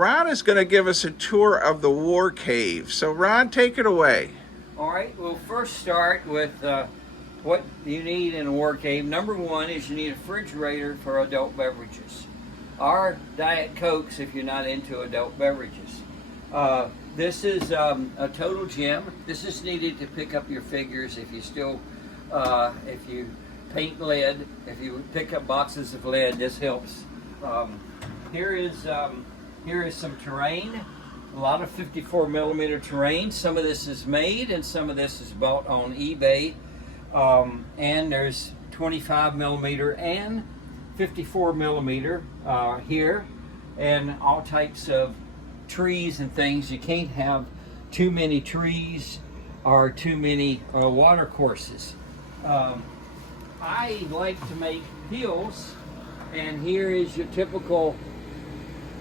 Ron is going to give us a tour of the War Cave. So Ron, take it away. All right, we'll first start with what you need in a war cave. Number one is you need a refrigerator for adult beverages. Our Diet Cokes if you're not into adult beverages. This is a total gem. This is needed to pick up your figures if you still, if you paint lead, if you pick up boxes of lead, this helps. Here is some terrain. A lot of 54 millimeter terrain. Some of this is made and some of this is bought on eBay. And there's 25 millimeter and 54 millimeter here, and all types of trees and things. You can't have too many trees or too many water courses. I like to make hills, and here is your typical.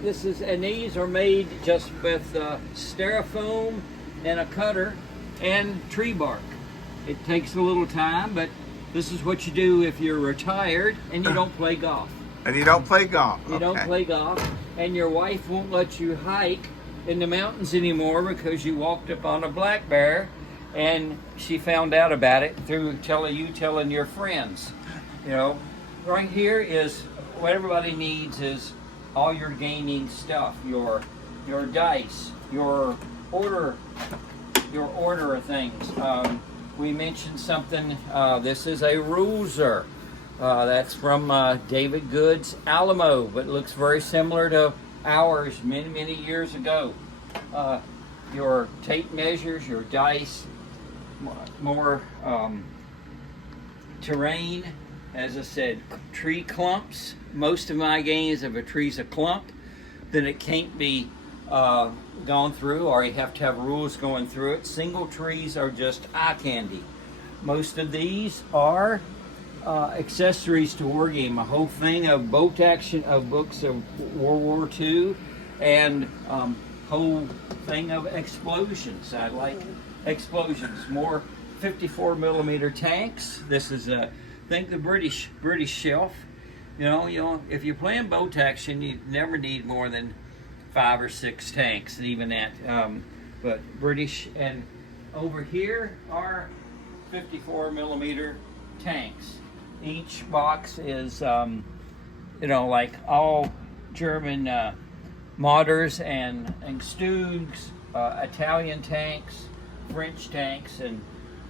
And these are made just with styrofoam and a cutter and tree bark. It takes a little time, but this is what you do if you're retired and you don't play golf. And you don't play golf. You don't play golf, and your wife won't let you hike in the mountains anymore because you walked up on a black bear, and she found out about it through telling your friends. You know, right here is what everybody needs is all your gaming stuff, your dice, your order of things. We mentioned something. This is a ruler. That's from David Good's Alamo, but looks very similar to ours many years ago. Your tape measures, your dice, more terrain. As I said, tree clumps. Most of my games, if a tree's a clump, then it can't be gone through, or you have to have rules going through it. Single trees are just eye candy. Most of these are accessories to war game. A whole thing of boat action, of books of World War II, and whole thing of explosions. I like explosions. More 54 millimeter tanks. This is think the British shelf. You know, if you're playing boat action, you never need more than 5 or 6 tanks, and even that. But British, and over here are 54 millimeter tanks. Each box is, you know, like all German mortars and Stugs, Italian tanks, French tanks, and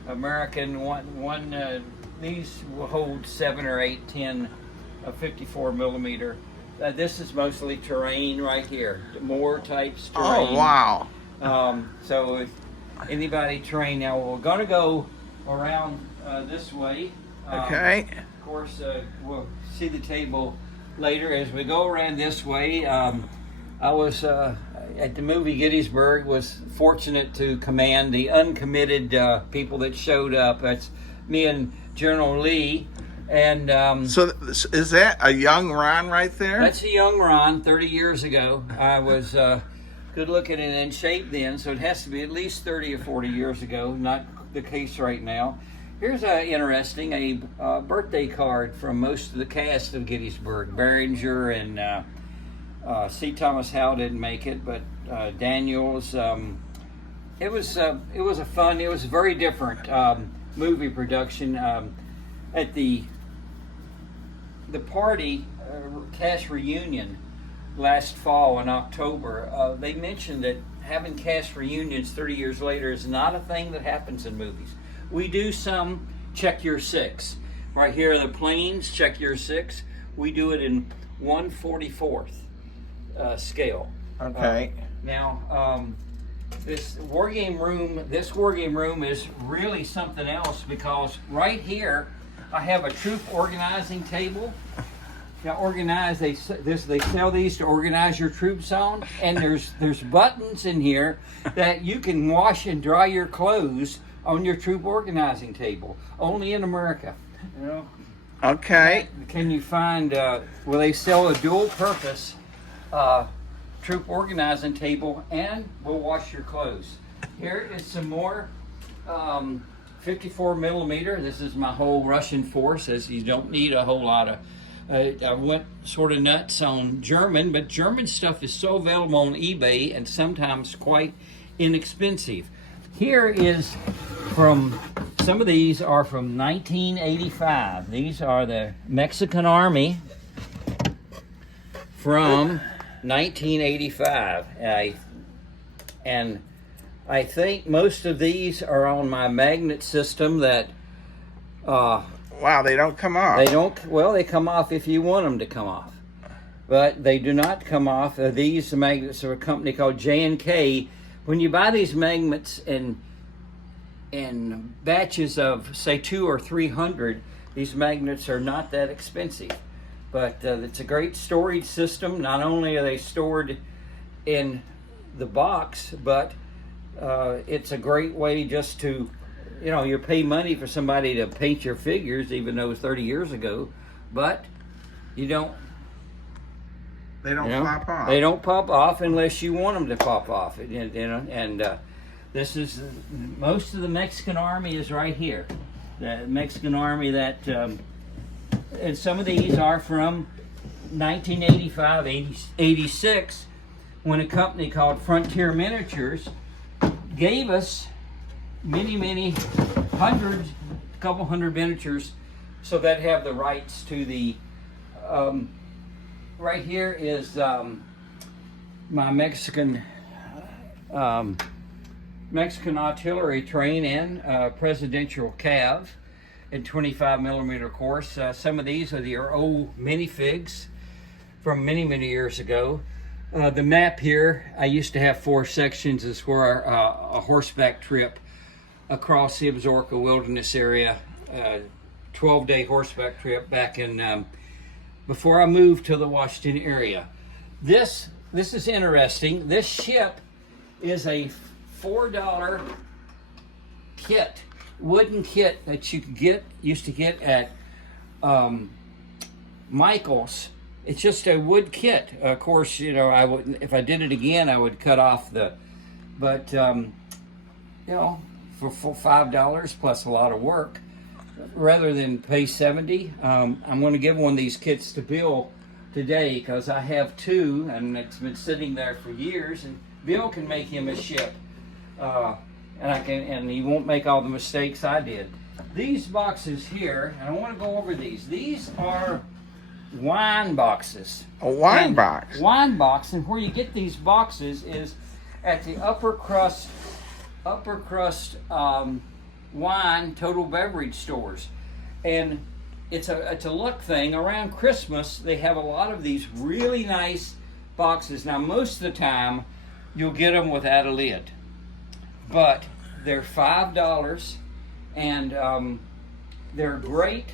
American one. These will hold 7 or 8, 10 54 millimeter. This is mostly terrain right here. More types terrain. Oh wow! So if anybody terrain, now we're going to go around this way. Okay. Of course, we'll see the table later as we go around this way. I was at the movie Gettysburg. Was fortunate to command the uncommitted people that showed up. That's me and General Lee. And so is that a young Ron right there? That's a young Ron, 30 years ago. I was good looking and in shape then, so it has to be at least 30 or 40 years ago, not the case right now. Here's a birthday card from most of the cast of Gettysburg. Behringer and C. Thomas Howe didn't make it, but Daniels. It was a very different movie production. At the party, cast reunion last fall in October, they mentioned that having cast reunions 30 years later is not a thing that happens in movies. We do some check your 6. Right here are the planes, check your 6. We do it in 1/44th scale. Okay. Now, this war game room is really something else, because right here I have a troop organizing table. Now they sell these to organize your troops on, and there's buttons in here that you can wash and dry your clothes on your troop organizing table. Only in America, you know. Okay. Can you find where they sell a dual purpose troop organizing table and will wash your clothes. Here is some more 54 millimeter. This is my whole Russian force, as you don't need a whole lot of I went sort of nuts on German, but German stuff is so available on eBay and sometimes quite inexpensive. Here is some of these are from 1985. These are the Mexican Army from 1985. And I think most of these are on my magnet system that wow, they don't come off. They come off if you want them to come off. But they do not come off. These magnets are a company called J&K. When you buy these magnets in batches of, say, 200 or 300, these magnets are not that expensive. But it's a great storage system. Not only are they stored in the box, but it's a great way just to, you pay money for somebody to paint your figures, even though it was 30 years ago, but they don't pop off. They don't pop off unless you want them to pop off. This is most of the Mexican Army is right here. The Mexican Army that, and some of these are from 1985, 86, when a company called Frontier Miniatures gave us many hundreds, couple hundred miniatures, so that have the rights to the. Right here is my Mexican artillery train and presidential cav in 25 millimeter course. Some of these are the old minifigs from many years ago. The map here, I used to have 4 sections, is for a horseback trip across the Absaroka Wilderness area, 12-day horseback trip back in before I moved to the Washington area. This is interesting. This ship is a $4 kit, wooden kit that you used to get at Michael's. It's just a wood kit. Of course, I would, if I did it again, I would cut off but for $5 plus a lot of work, rather than pay $70, I'm going to give one of these kits to Bill today, because I have 2 and it's been sitting there for years, and Bill can make him a ship, and he won't make all the mistakes I did. These boxes here, and I want to go over these. These are wine boxes. A wine box. Wine box, and where you get these boxes is at the upper crust wine total beverage stores, and it's a luck thing. Around Christmas they have a lot of these really nice boxes. Now most of the time you'll get them without a lid, but they're $5, and they're great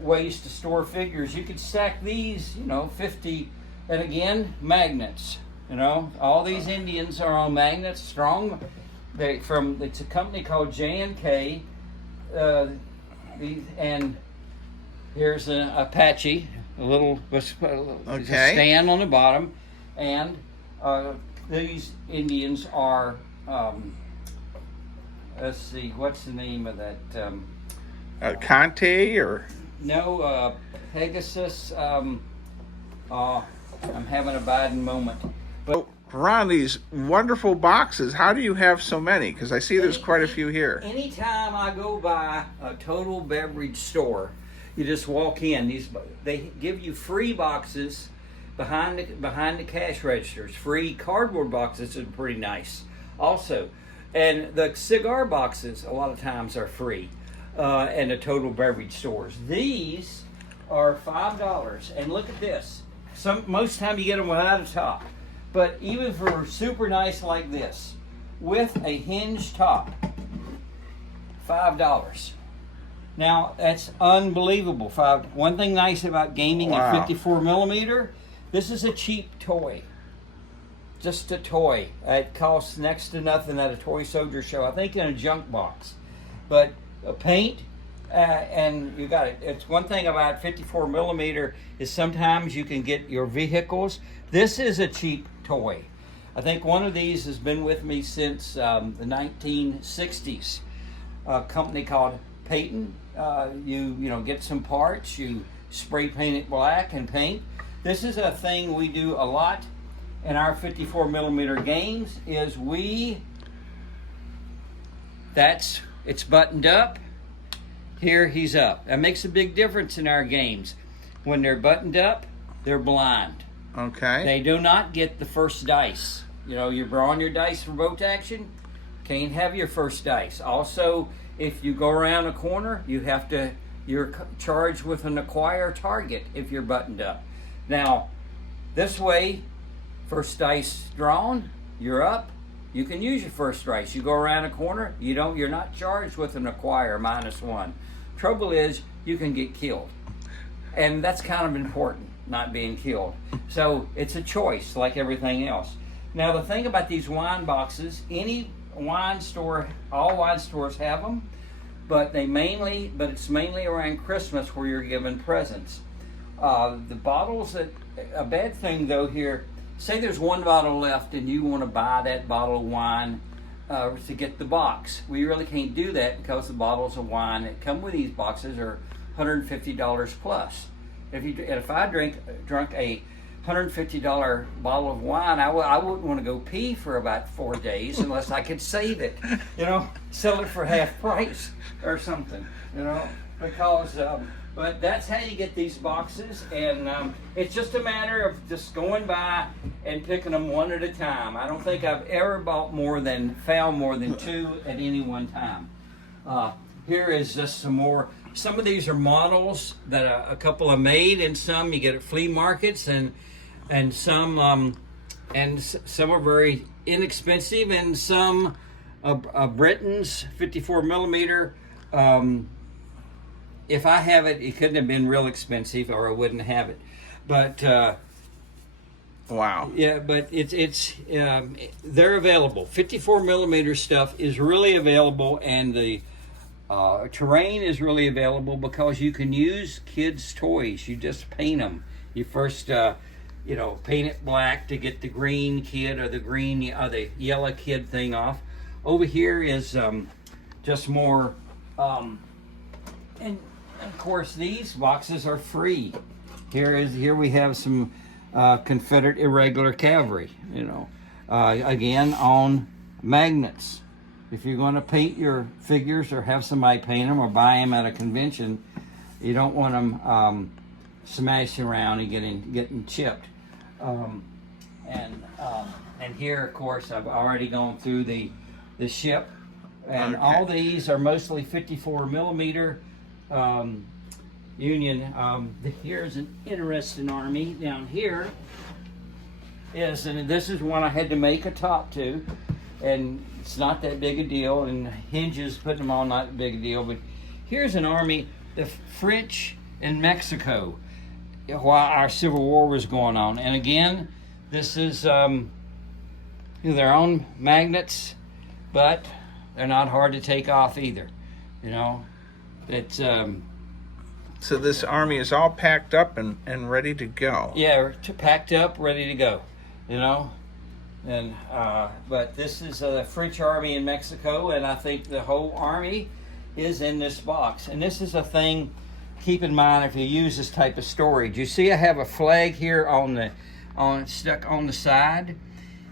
ways to store figures. You could stack these 50, and again, magnets. All these Indians are on magnets, strong. It's a company called J&K, and here's an Apache, a little stand on the bottom, and these Indians are, let's see, what's the name of that? Conte or? No, Pegasus. I'm having a Biden moment. But Ron, these wonderful boxes, how do you have so many? Because I see there's quite a few here. Anytime I go by a total beverage store, you just walk in. They give you free boxes behind the cash registers. Free cardboard boxes are pretty nice also. And the cigar boxes a lot of times are free in the total beverage stores. These are $5. And look at this. Most time you get them without a top. But even for super nice like this, with a hinged top, $5. Now that's unbelievable. One thing nice about gaming in 54 millimeter, this is a cheap toy. Just a toy. It costs next to nothing at a toy soldier show. I think in a junk box, but a paint. And you got it. It's one thing about 54 millimeter is sometimes you can get your vehicles. This is a cheap toy. I think one of these has been with me since the 1960s. A company called painting. You know, get some parts, you spray paint it black and paint. This is a thing we do a lot in our 54 millimeter games. Is it's buttoned up. Here he's up. That makes a big difference in our games. When they're buttoned up, they're blind. Okay. They do not get the first dice. You know, you're drawing your dice for boat action, can't have your first dice. Also, if you go around a corner, you're charged with an acquire target if you're buttoned up. Now, this way, first dice drawn, you're up. You can use your first dice. You go around a corner, you're not charged with an acquire -1. Trouble is, you can get killed. And that's kind of important, not being killed. So it's a choice like everything else. Now the thing about these wine boxes, all wine stores have them, but it's mainly around Christmas where you're given presents. The bottles a bad thing though here, say there's one bottle left and you want to buy that bottle of wine to get the box. We really can't do that because the bottles of wine that come with these boxes are $150 plus. If I drunk a $150 bottle of wine, I wouldn't want to go pee for about 4 days unless I could save it, you know, sell it for half price or something, you know, because, but that's how you get these boxes, and it's just a matter of just going by and picking them one at a time. I don't think I've ever found more than 2 at any one time. Here is just some more. Some of these are models that a couple have made, and some you get at flea markets, and some are very inexpensive, and some Britain's 54 millimeter. If I have it, it couldn't have been real expensive, or I wouldn't have it. But wow. Yeah, but it's they're available. 54 millimeter stuff is really available, and the terrain is really available because you can use kids' toys. You just paint them. You first, paint it black to get the green kid or the yellow kid thing off. Over here is just more, and of course these boxes are free. Here we have some Confederate irregular cavalry. Again on magnets. If you're going to paint your figures or have somebody paint them or buy them at a convention, you don't want them smashing around and getting chipped. And here, of course, I've already gone through the ship, and okay. All these are mostly 54 millimeter Union. Here's an interesting army down here. And this is one I had to make a top to, and it's not that big a deal, and hinges, putting them on, not a big a deal. But here's an army, the French in Mexico, while our Civil War was going on. And again, this is their own magnets, but they're not hard to take off either. It's So this army is all packed up and ready to go. yeah, packed up, ready to go. And but this is the French army in Mexico, and I think the whole army is in this box. And this is a thing, keep in mind if you use this type of storage. You see I have a flag here stuck on the side.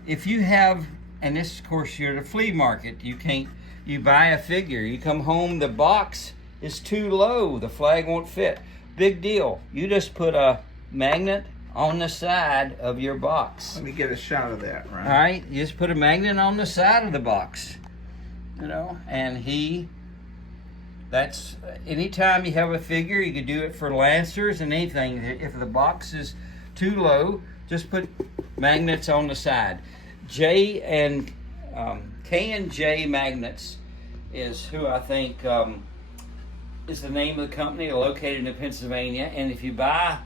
If you have, and this of course you're at a flea market, you buy a figure, you come home, the box is too low, the flag won't fit. Big deal. You just put a magnet on the side of your box. Let me get a shot of that, right? All right, you just put a magnet on the side of the box, and that's anytime you have a figure, you can do it for Lancers and anything. If the box is too low, just put magnets on the side. K and J Magnets is who I think is the name of the company. They're located in Pennsylvania, and if you buy,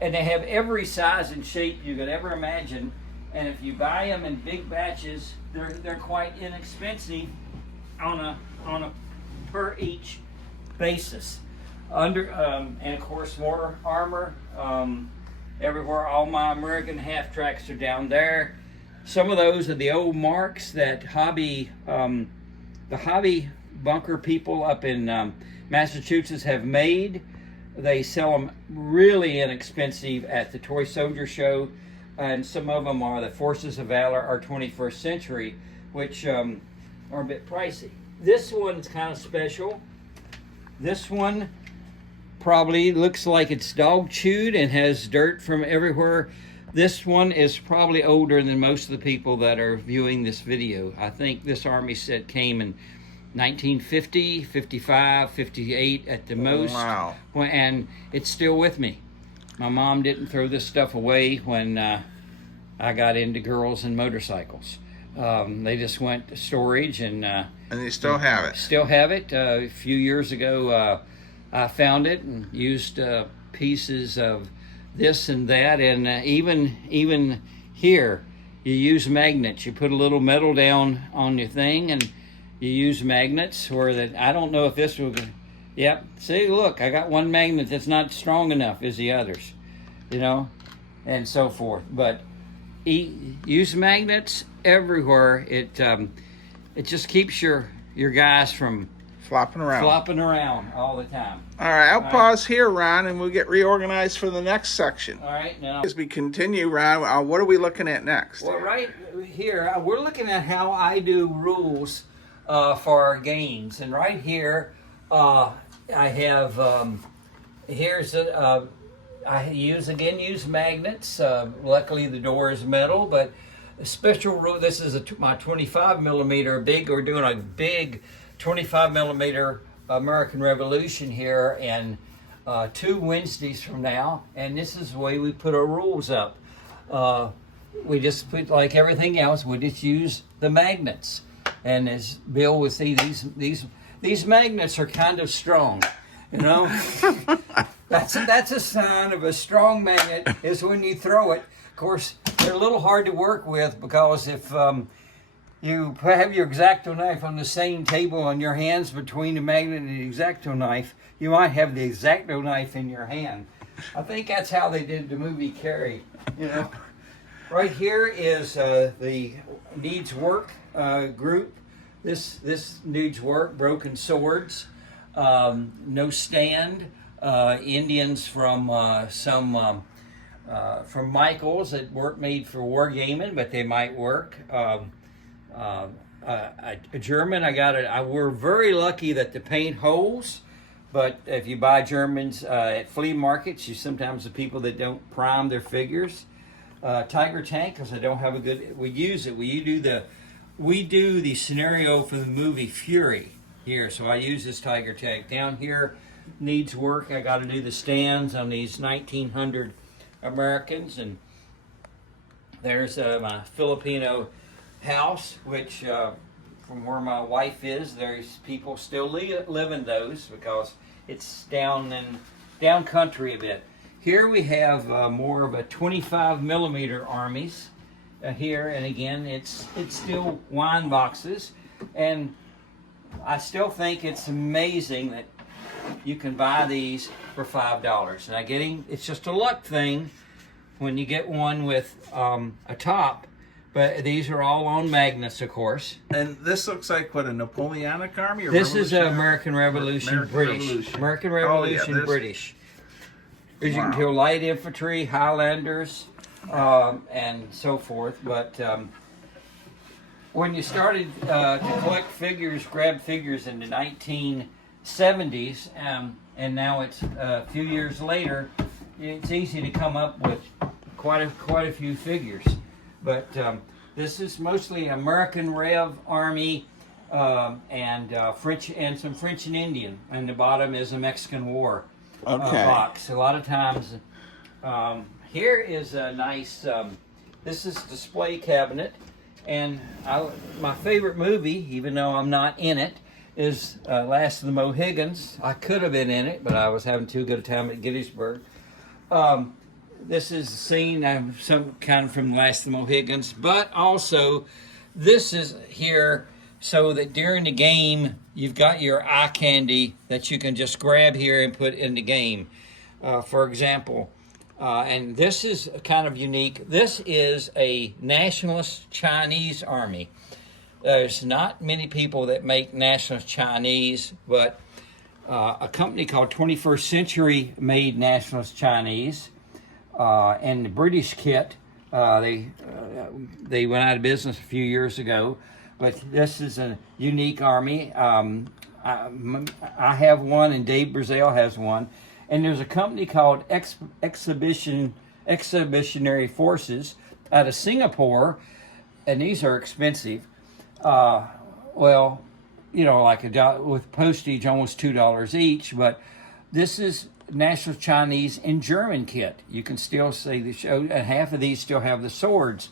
and they have every size and shape you could ever imagine, and if you buy them in big batches, they're quite inexpensive on a per each basis. And of course more armor everywhere. All my American half tracks are down there. Some of those are the old marks that the hobby bunker people up in Massachusetts have made. They sell them really inexpensive at the Toy Soldier Show, and some of them are the Forces of Valor or 21st Century, which are a bit pricey. This one's kind of special. This one probably looks like it's dog chewed and has dirt from everywhere. This one is probably older than most of the people that are viewing this video. I think this army set came in 1950, 55, 58 at the most. Wow. And it's still with me. My mom didn't throw this stuff away when I got into girls and motorcycles. They just went to storage and you still have it? Still have it. A few years ago, I found it and used pieces of this and that, and even here, you use magnets. You put a little metal down on your thing, and you use magnets. Or that I don't know if this will. Yep. See, look, I got one magnet that's not strong enough as the others, you know, and so forth. But use magnets everywhere. It just keeps your guys from flopping around all the time. All right, I'll pause here, Ron, and we'll get reorganized for the next section. All right, now as we continue, Ron, what are we looking at next? Well, right here, we're looking at how I do rules for our games, and right here, I have I use magnets. Luckily, the door is metal, but a special rule. This is my 25 millimeter big. We're doing a big 25 millimeter American Revolution here, and 2 Wednesdays from now, and this is the way we put our rules up. We just put, like everything else, we just use the magnets. And as Bill would see, these magnets are kind of strong, you know. That's a sign of a strong magnet is when you throw it. Of course, they're a little hard to work with, because if you have your X-Acto knife on the same table on your hands between the magnet and the X-Acto knife, you might have the X-Acto knife in your hand. I think that's how they did the movie Carrie, you know. Right here is the needs work group. This needs work. Broken swords, no stand. Indians from Michaels that weren't made for wargaming, but they might work. A German, we're very lucky that the paint holds, but if you buy Germans at flea markets, sometimes the people that don't prime their figures. Tiger tank, because I don't have a good, we use it. We do the scenario for the movie Fury here, so I use this Tiger tank. Down here needs work. I got to do the stands on these 1900 Americans, and there's my Filipino house, which from where my wife is, there's people still live in those, because it's down country a bit. Here we have more of a 25 millimeter armies here, and again, it's still wine boxes, and I still think it's amazing that you can buy these for $5. And it's just a luck thing when you get one with a top. But these are all on magnets, of course. And this looks like, what, a Napoleonic army? Or this is American Revolution British. American Revolution British. As you can kill light infantry, Highlanders, and so forth. But when you started to collect figures, grab figures in the 1970s, and now it's a few years later, it's easy to come up with quite a few figures. But this is mostly American Rev Army and French, and some French and Indian. And the bottom is a Mexican War box. A lot of times, here is a nice. This is a display cabinet, and my favorite movie, even though I'm not in it, is Last of the Mohegans. I could have been in it, but I was having too good a time at Gettysburg. This is a scene, some kind from Last of the Mohegans, but also this is here so that during the game you've got your eye candy that you can just grab here and put in the game. For example, and this is kind of unique. This is a nationalist Chinese army. there's not many people that make Nationals Chinese, but a company called 21st Century made Nationals Chinese, and the British kit. They went out of business a few years ago, but this is a unique army. I have one, and Dave Brazil has one, and there's a company called Expeditionary Forces out of Singapore, and these are expensive. Well, you know, like with postage, almost $2 each. But this is National Chinese and German kit. You can still see the show, and half of these still have the swords.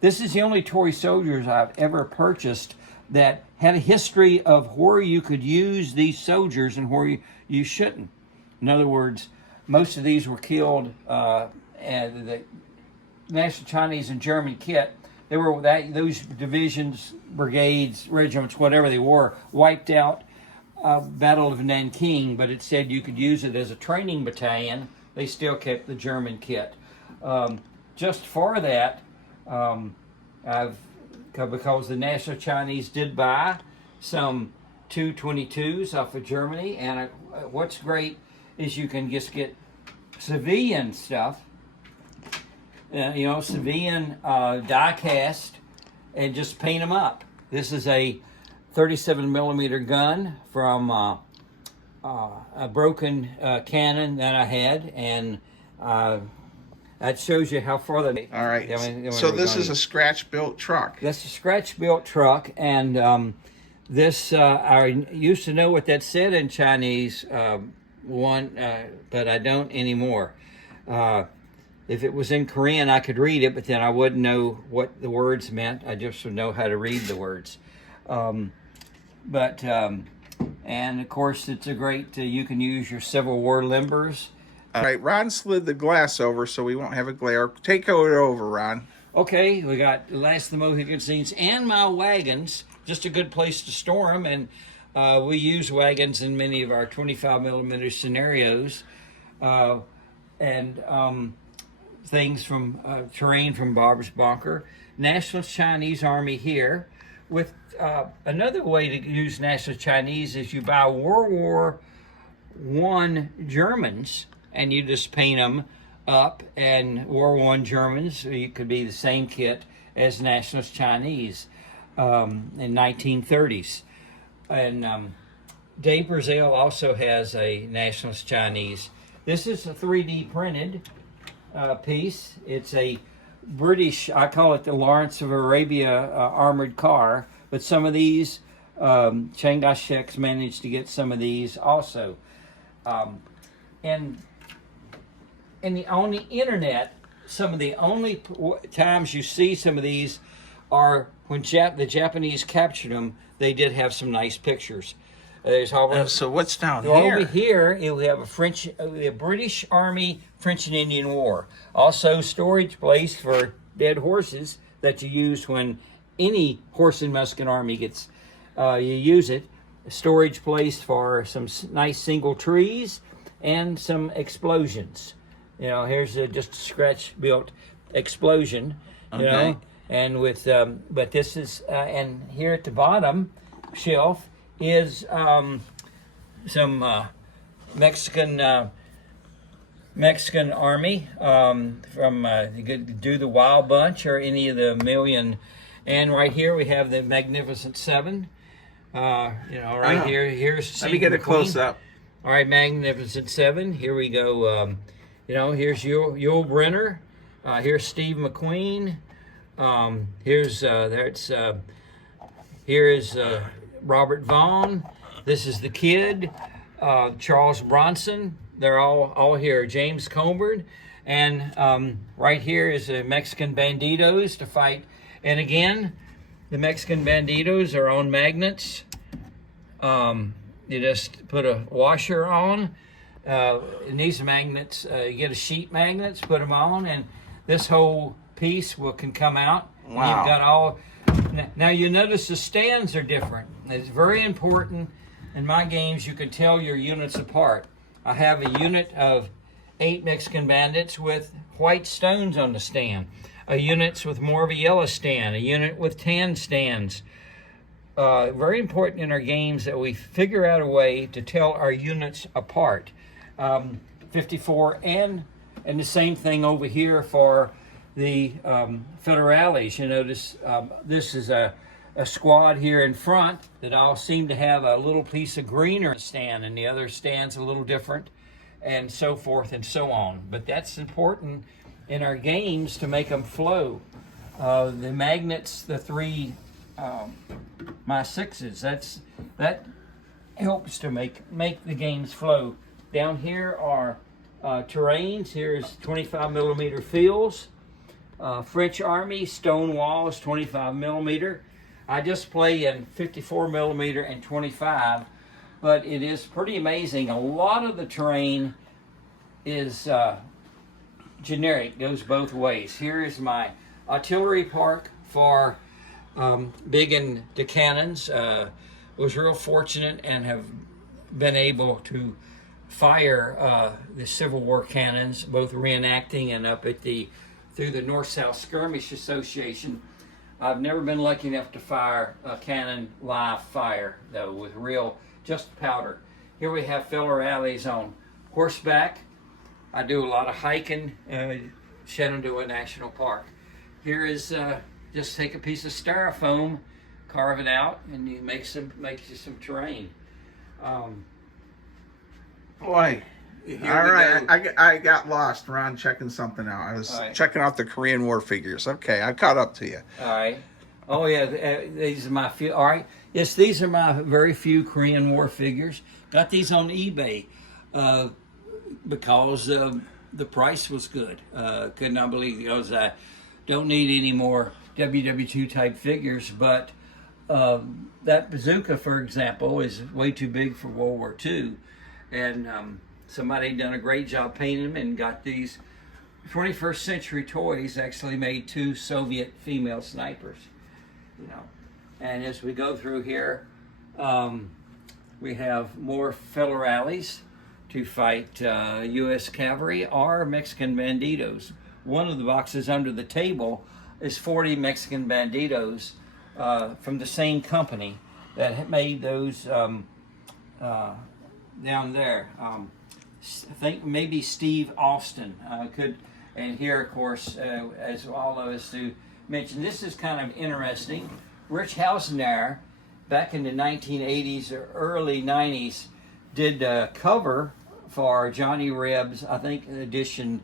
This is the only toy soldiers I've ever purchased that had a history of where you could use these soldiers and where you shouldn't. In other words, most of these were killed, and the National Chinese and German kit, those divisions, brigades, regiments, whatever they were, wiped out Battle of Nanking, but it said you could use it as a training battalion. They still kept the German kit. Just for that, because the National Chinese did buy some 222s off of Germany, and what's great is you can just get civilian stuff, civilian die cast, and just paint them up. This is a 37 millimeter gun from a broken cannon that I had, and that shows you how far they. All right. So this is a scratch-built truck. That's a scratch-built truck, and this I used to know what that said in Chinese, but I don't anymore. If it was in Korean, I could read it, but then I wouldn't know what the words meant. I just would know how to read the words. And of course, it's a great. You can use your Civil War limbers. All right, Ron slid the glass over so we won't have a glare. Take it over, Ron. Okay, we got the Last of the Mohican scenes and my wagons. Just a good place to store them, and we use wagons in many of our 25 millimeter scenarios, and things from terrain from Barbara's Bunker. National Chinese Army here. With another way to use National Chinese is you buy World War I Germans, and you just paint them up, and World War I Germans, it could be the same kit as Nationalist Chinese in 1930s. And Dave Brazil also has a Nationalist Chinese. This is a 3D printed piece. It's a British, I call it the Lawrence of Arabia armored car, but some of these, Chiang Kai-shek's managed to get some of these also. And on the internet, some of the only times you see some of these are when the Japanese captured them. They did have some nice pictures. There's so what's down here? Over here, we have a British Army French and Indian War. Also, storage place for dead horses that you use when any horse and musket army gets. You use it. A storage place for some nice single trees and some explosions. You know, here's just a scratch-built explosion. You know, and with but this is and here at the bottom shelf is some Mexican Army from you could do the Wild Bunch or any of the million. And right here we have the Magnificent Seven. Right here. Here's let me get a close up. All right, Magnificent Seven. Here we go. Here's Yul Brynner. Here's Steve McQueen. Here is Robert Vaughn. This is the Kid. Charles Bronson. They're all here. James Coburn. And right here is the Mexican Bandidos to fight. And again, the Mexican Bandidos are on magnets. You just put a washer on. And these magnets, you get a sheet magnets, put them on, and this whole piece can come out. Wow. You've got all. Now you notice the stands are different. It's very important. In my games, you can tell your units apart. I have a unit of 8 Mexican bandits with white stones on the stand. units with more of a yellow stand, a unit with tan stands. Very important in our games that we figure out a way to tell our units apart. 54 and the same thing over here for the federales. You notice this is a squad here in front that all seem to have a little piece of greener stand, and the other stand's a little different, and so forth and so on. But that's important in our games to make them flow. The magnets, the three my sixes, that helps to make the games flow. Down here are terrains. Here's 25 millimeter fields. French Army stone walls, 25 millimeter. I just play in 54 millimeter and 25, but it is pretty amazing. A lot of the terrain is generic, goes both ways. Here is my artillery park for big and the cannons. Was real fortunate and have been able to fire the Civil War cannons, both reenacting and up at through the North-South Skirmish Association. I've never been lucky enough to fire a cannon live fire, though, with real, just powder. Here we have federales on horseback. I do a lot of hiking, Shenandoah National Park. Here is, just take a piece of styrofoam, carve it out, and you makes you some terrain. Boy. All right, I got lost, Ron, checking something out. I was checking out the Korean War figures. Okay, I caught up to you. All right. Oh yeah, these are my few. All right. Yes, these are my very few Korean War figures. Got these on eBay because the price was good. Could not believe it, because I don't need any more WW2 type figures, but that bazooka, for example, is way too big for World War II, and somebody done a great job painting them and got these 21st Century Toys actually made 2 Soviet female snipers, you know. And as we go through here, we have more federales to fight U.S. cavalry or Mexican banditos. One of the boxes under the table is 40 Mexican banditos from the same company that made those down there. I think maybe Steve Austin could, and here, of course, as all of us do mention, this is kind of interesting. Rich Hausner, back in the 1980s or early 90s, did a cover for Johnny Reb's, I think, edition.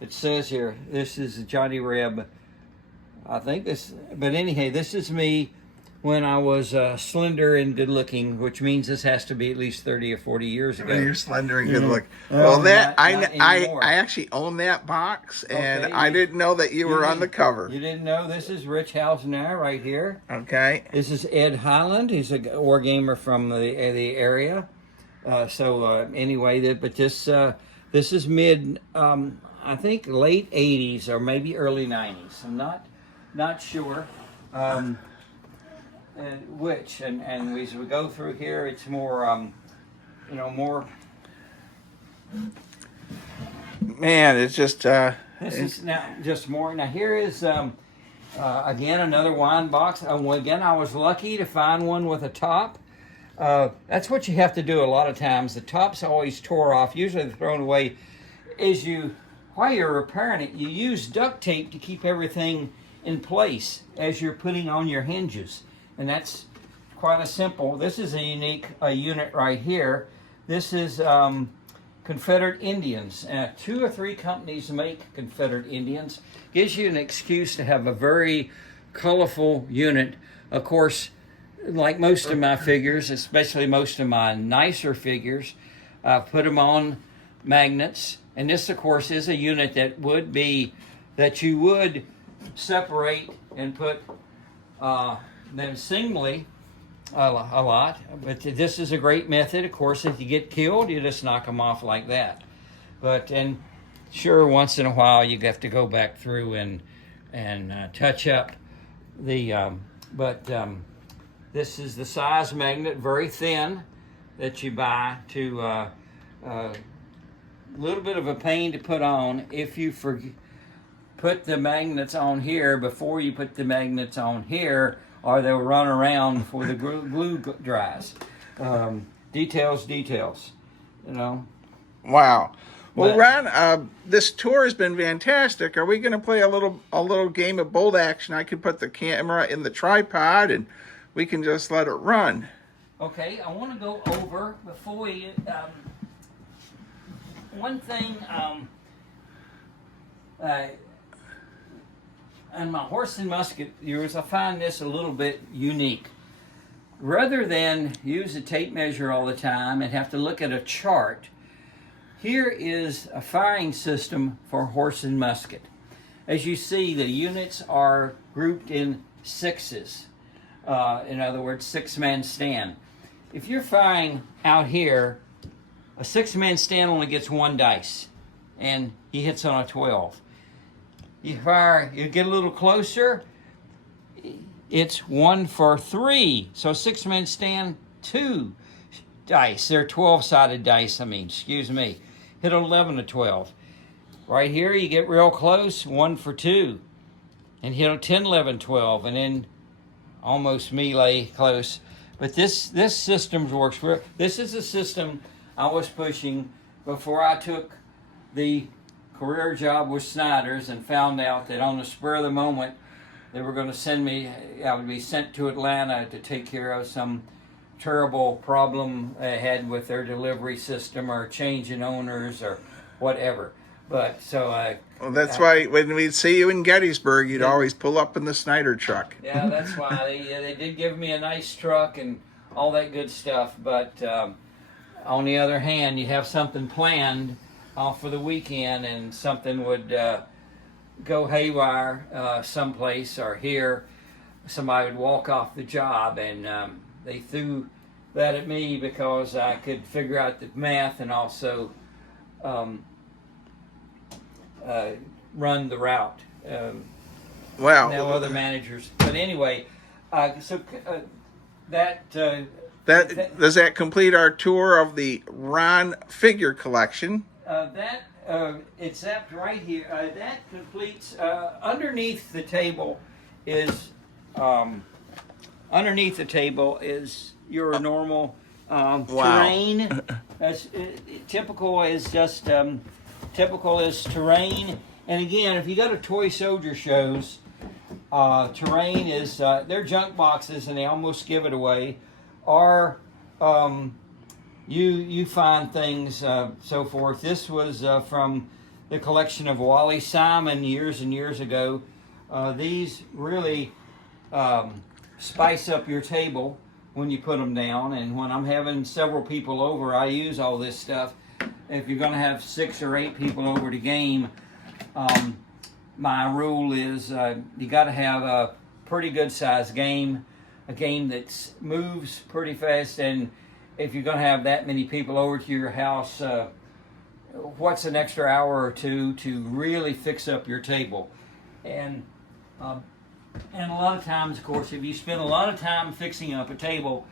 It says here, this is Johnny Reb, I think this, but anyhow, this is me when I was slender and good looking, which means this has to be at least 30 or 40 years ago. You're slender and good looking. Well, that I actually own that box, and okay, I didn't know that you were on the cover. You didn't know? This is Rich Hausner right here. Okay. This is Ed Highland. He's a war gamer from the area. Anyway, but this is mid, I think late 80s or maybe early 90s. I'm not sure. Which and as we go through here, it's more more. Man, it's just this is now just more. Now here is again another wine box. Again, I was lucky to find one with a top. That's what you have to do a lot of times. The top's always tore off. Usually they're thrown away. While you're repairing it, you use duct tape to keep everything in place as you're putting on your hinges. And that's quite a simple. This is a unique unit right here. This is Confederate Indians. 2 or 3 companies make Confederate Indians. Gives you an excuse to have a very colorful unit. Of course, like most of my figures, especially most of my nicer figures, I've put them on magnets. And this, of course, is a unit that you would separate and put them singly a lot, but this is a great method. Of course, if you get killed, you just knock them off like that. And sure, once in a while you have to go back through and touch up the. This is the size magnet, very thin, that you buy to a little bit of a pain to put on if you put the magnets on here before you put the magnets on here, or they'll run around before the glue dries. Details, you know. Wow. Well, Ron, this tour has been fantastic. Are we going to play a little game of bolt action? I could put the camera in the tripod, and we can just let it run. Okay, I want to go over before we. One thing. On my horse and musket viewers, I find this a little bit unique. Rather than use a tape measure all the time and have to look at a chart, here is a firing system for horse and musket. As you see, the units are grouped in sixes. In other words, six-man stand. If you're firing out here, a six-man stand only gets one dice, and he hits on a 12. You fire, you get a little closer, it's 1 for 3. So six-man stand, 2 dice. They're 12-sided dice, excuse me. Hit 11 to 12. Right here, you get real close, 1 for 2. And hit a 10, 11, 12, and then almost melee close. But this system works. This is a system I was pushing before I took the career job with Snyder's and found out that on the spur of the moment they were going to send me, I would be sent to Atlanta to take care of some terrible problem they had with their delivery system or change in owners or whatever. But so well, that's why when we'd see you in Gettysburg, you'd always pull up in the Snyder truck. Yeah, that's why they did give me a nice truck and all that good stuff. But on the other hand, you have something planned for the weekend, and something would go haywire someplace or here. Somebody would walk off the job, and they threw that at me because I could figure out the math and also run the route. Wow. Now other managers, but anyway, that does that complete our tour of the Ron figure collection? It's up right here. That completes. Underneath the table is your normal terrain. Typical is terrain. And again, if you go to toy soldier shows, terrain is they're junk boxes and they almost give it away, or you find things so forth. This was from the collection of Wally Simon years and years ago. These really spice up your table when you put them down, and when I'm having several people over, I use all this stuff. If you're going to have 6 or 8 people over to game, my rule is you got to have a pretty good sized game, a game that moves pretty fast. And if you're going to have that many people over to your house, what's an extra hour or two to really fix up your table? And a lot of times, of course, if you spend a lot of time fixing up a table,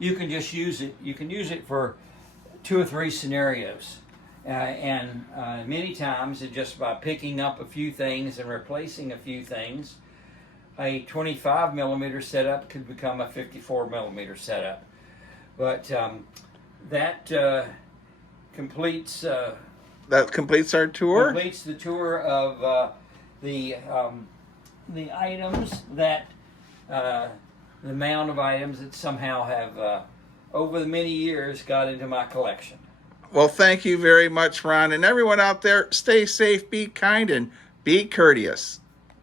you can just use it. You can use it for 2 or 3 scenarios. And many times, it's just by picking up a few things and replacing a few things, a 25 millimeter setup could become a 54 millimeter setup. But that completes our tour. Completes the tour of the items that the amount of items that somehow have over the many years got into my collection. Well, thank you very much, Ron, and everyone out there. Stay safe, be kind, and be courteous.